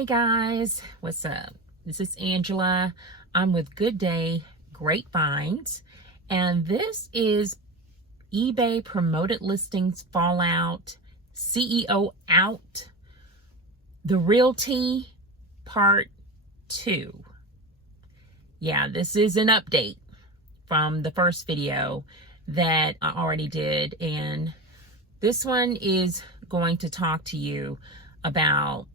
Hey guys, what's up? This is Angela. I'm with Good Day Grapevines, and this is eBay promoted listings fallout, CEO out, the realty part 2. Yeah, this is an update from the first video that I already did, and this one is going to talk to you about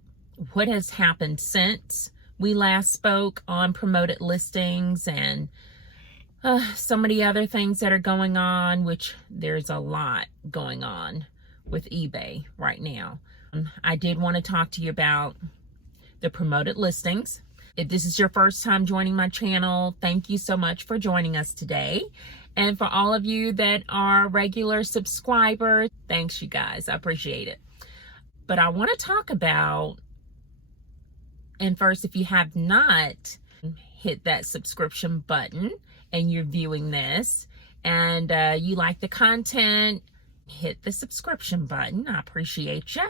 what has happened since we last spoke on promoted listings and so many other things that are going on, which there's a lot going on with eBay right now. I did want to talk to you about the promoted listings. If this is your first time joining my channel, thank you so much for joining us today. And for all of you that are regular subscribers, thanks you guys, I appreciate it. But I want to talk about, and first, if you have not hit that subscription button and you're viewing this and you like the content, hit the subscription button. I appreciate you.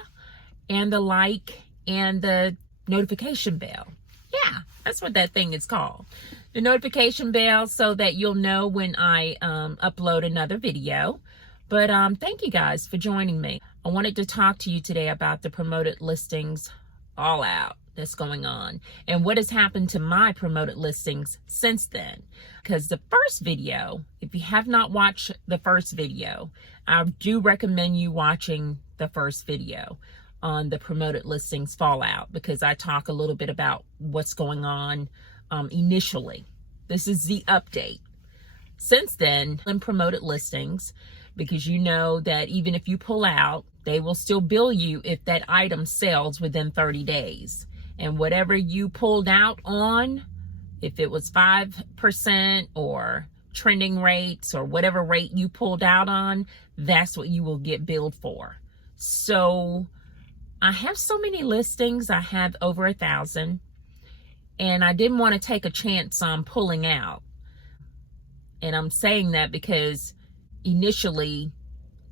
And the like and the notification bell. Yeah, that's what that thing is called. The notification bell, so that you'll know when I upload another video. But thank you guys for joining me. I wanted to talk to you today about the promoted listings all out that's going on and what has happened to my promoted listings since then. Because the first video, if you have not watched the first video, I do recommend you watching the first video on the promoted listings fallout, because I talk a little bit about what's going on initially. This is the update. Since then, in promoted listings, because you know that even if you pull out, they will still bill you if that item sells within 30 days. And whatever you pulled out on, if it was 5% or trending rates or whatever rate you pulled out on, that's what you will get billed for. So I have so many listings. I have over 1,000. And I didn't want to take a chance on pulling out. And I'm saying that because initially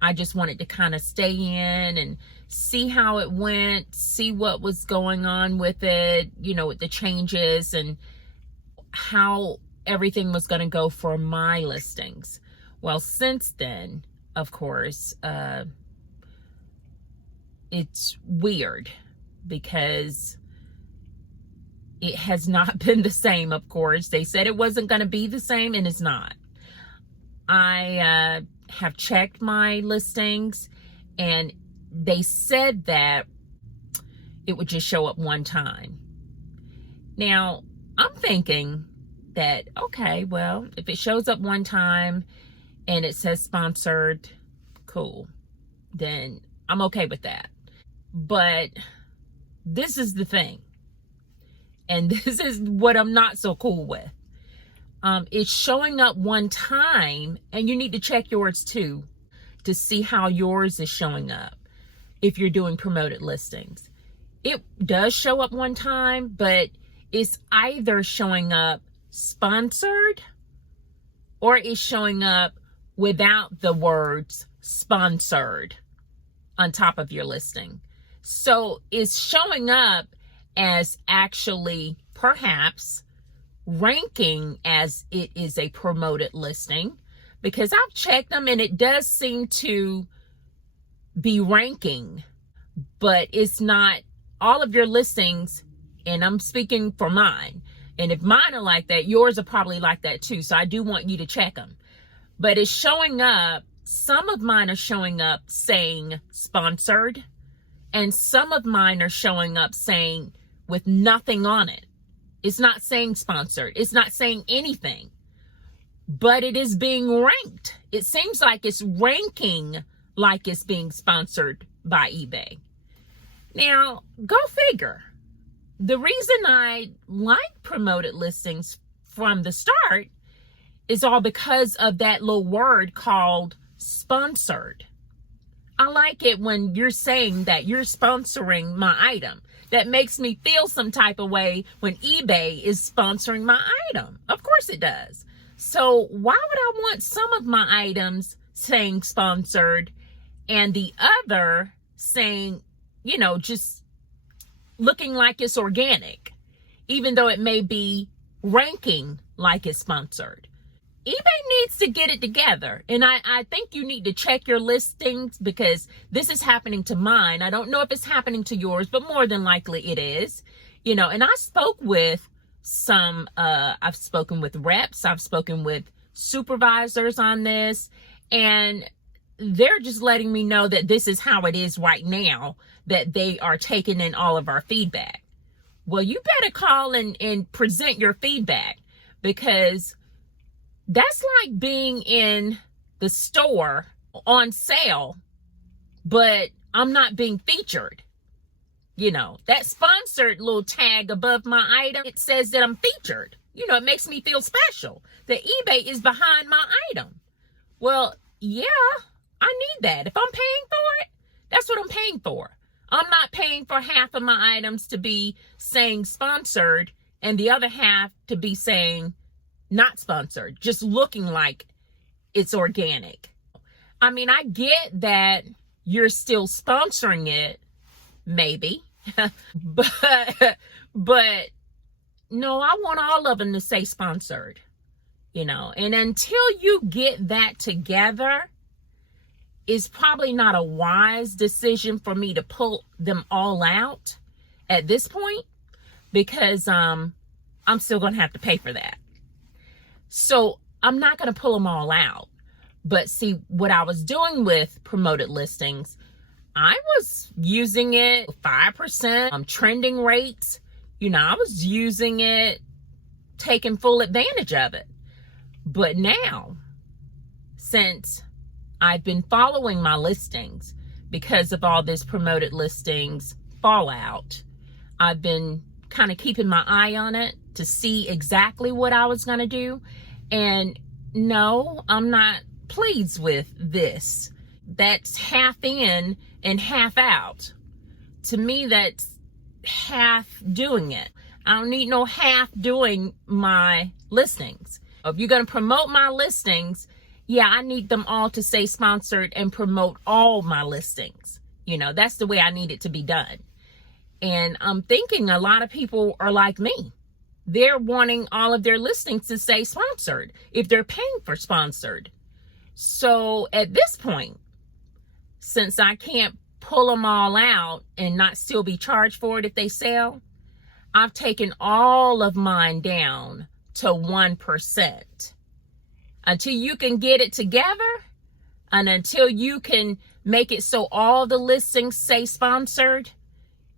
I just wanted to kind of stay in and see how it went, see what was going on with it, you know, with the changes and how everything was going to go for my listings. Well, since then, of course, it's weird because it has not been the same, of course. They said it wasn't going to be the same, and it's not. I have checked my listings, and they said that it would just show up one time. Now, I'm thinking that, okay, well, if it shows up one time and it says sponsored, cool, then I'm okay with that. But this is the thing, and this is what I'm not so cool with. It's showing up one time, and you need to check yours too to see how yours is showing up if you're doing promoted listings. It does show up one time, but it's either showing up sponsored or it's showing up without the words sponsored on top of your listing. So it's showing up as actually perhaps ranking as it is a promoted listing, because I've checked them and it does seem to be ranking, but it's not all of your listings. And I'm speaking for mine. And if mine are like that, yours are probably like that too. So I do want you to check them. But it's showing up. Some of mine are showing up saying sponsored, and some of mine are showing up saying with nothing on it. It's not saying sponsored. It's not saying anything, but it is being ranked. It seems like it's ranking like it's being sponsored by eBay. Now, go figure. The reason I like promoted listings from the start is all because of that little word called sponsored. I like it when you're saying that you're sponsoring my item. That makes me feel some type of way when eBay is sponsoring my item. Of course it does. So why would I want some of my items saying sponsored and the other saying, you know, just looking like it's organic, even though it may be ranking like it's sponsored. eBay needs to get it together. And I think you need to check your listings, because this is happening to mine. I don't know if it's happening to yours, but more than likely it is. You know, and I spoke with I've spoken with reps, I've spoken with supervisors on this, and they're just letting me know that this is how it is right now, that they are taking in all of our feedback. Well, you better call and present your feedback, because that's like being in the store on sale, but I'm not being featured. You know, that sponsored little tag above my item, it says that I'm featured. You know, it makes me feel special that eBay is behind my item. Well, yeah, I need that. If I'm paying for it, that's what I'm paying for. I'm not paying for half of my items to be saying sponsored and the other half to be saying not sponsored, just looking like it's organic. I mean, I get that you're still sponsoring it, maybe, but no, I want all of them to say sponsored, you know, and until you get that together, it's probably not a wise decision for me to pull them all out at this point, because I'm still going to have to pay for that. So I'm not going to pull them all out. But see, what I was doing with promoted listings, I was using it 5% trending rates. You know, I was using it, taking full advantage of it. But now, since I've been following my listings because of all this promoted listings fallout, I've been kind of keeping my eye on it to see exactly what I was going to do. And no, I'm not pleased with this. That's half in and half out. To me, that's half doing it. I don't need no half doing my listings. If you're going to promote my listings, yeah, I need them all to say sponsored and promote all my listings. You know, that's the way I need it to be done. And I'm thinking a lot of people are like me. They're wanting all of their listings to say sponsored if they're paying for sponsored. So at this point, since I can't pull them all out and not still be charged for it if they sell, I've taken all of mine down to 1%. Until you can get it together, and until you can make it so all the listings say sponsored,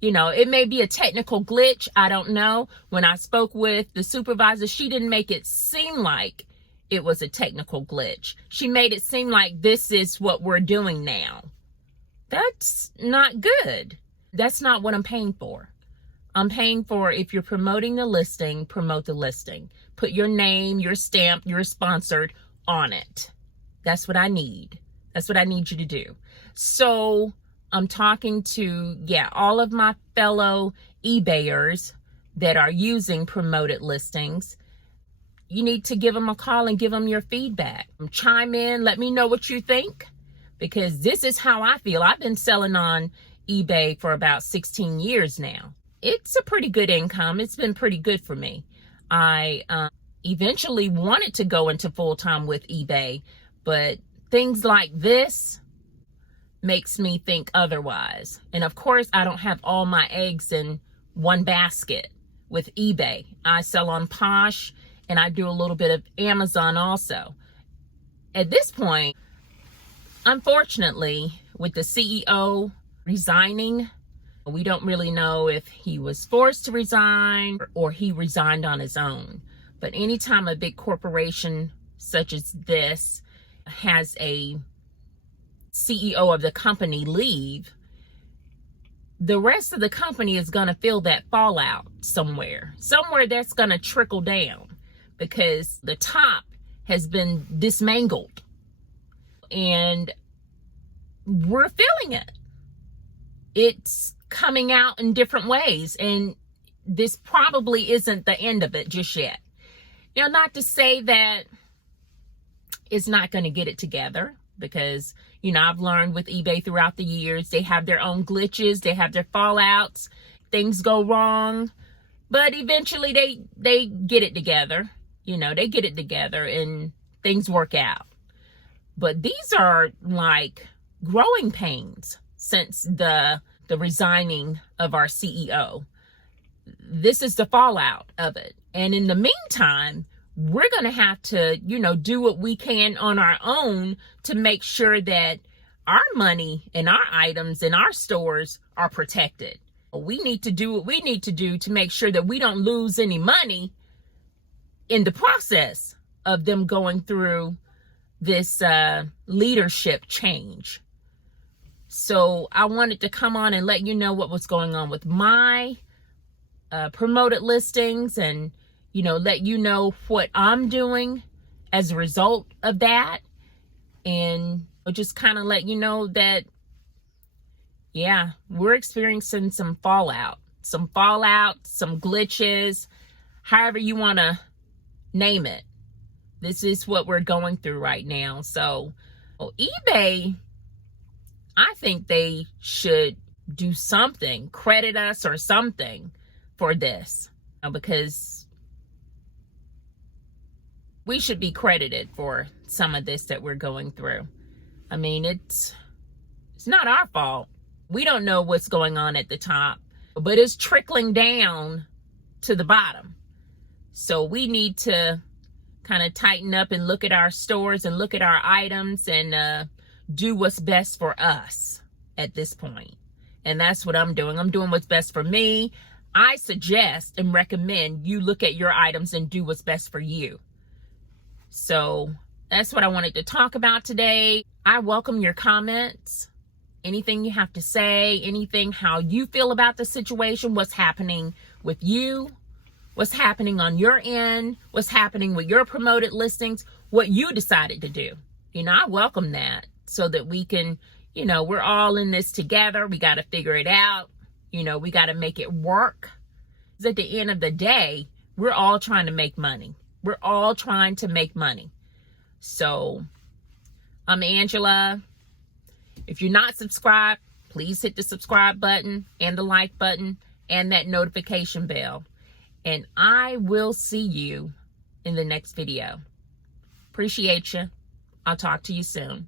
you know, it may be a technical glitch. I don't know. When I spoke with the supervisor, she didn't make it seem like it was a technical glitch. She made it seem like this is what we're doing now. That's not good. That's not what I'm paying for. I'm paying for, if you're promoting the listing, promote the listing. Put your name, your stamp, your sponsored on it. That's what I need. That's what I need you to do. So I'm talking to, all of my fellow eBayers that are using promoted listings. You need to give them a call and give them your feedback. Chime in, let me know what you think, because this is how I feel. I've been selling on eBay for about 16 years now. It's a pretty good income. It's been pretty good for me. I eventually wanted to go into full-time with eBay, but things like this makes me think otherwise. And of course, I don't have all my eggs in one basket with eBay. I sell on Posh, and I do a little bit of Amazon also. At this point, unfortunately, with the CEO resigning, we don't really know if he was forced to resign or he resigned on his own. But anytime a big corporation such as this has a CEO of the company leave, the rest of the company is going to feel that fallout somewhere. Somewhere that's going to trickle down, because the top has been dismantled. And we're feeling it. It's coming out in different ways, and this probably isn't the end of it just yet. Now, not to say that it's not going to get it together, because, you know, I've learned with eBay throughout the years, they have their own glitches, they have their fallouts. things go wrong, but eventually they get it together. They get it together and things work out. But these are like growing pains since the resigning of our CEO. This is the fallout of it. And in the meantime, we're going to have to, do what we can on our own to make sure that our money and our items in our stores are protected. We need to do what we need to do to make sure that we don't lose any money in the process of them going through this leadership change. So I wanted to come on and let you know what was going on with my promoted listings, and let you know what I'm doing as a result of that, and just kind of let you know that we're experiencing some fallout, some glitches, however you want to name it. This is what we're going through right now. So eBay, I think they should do something, credit us or something for this, because we should be credited for some of this that we're going through. I mean, it's not our fault. We don't know what's going on at the top, but it's trickling down to the bottom. So we need to kind of tighten up and look at our stores and look at our items and do what's best for us at this point. And that's what I'm doing. I'm doing what's best for me. I suggest and recommend you look at your items and do what's best for you. So that's what I wanted to talk about today. I welcome your comments. Anything you have to say, anything, how you feel about the situation, what's happening with you, what's happening on your end, what's happening with your promoted listings, what you decided to do. I welcome that so that we can, we're all in this together. We got to figure it out. We got to make it work. Because at the end of the day, we're all trying to make money. We're all trying to make money. So I'm Angela. If you're not subscribed, please hit the subscribe button and the like button and that notification bell. And I will see you in the next video. Appreciate you. I'll talk to you soon.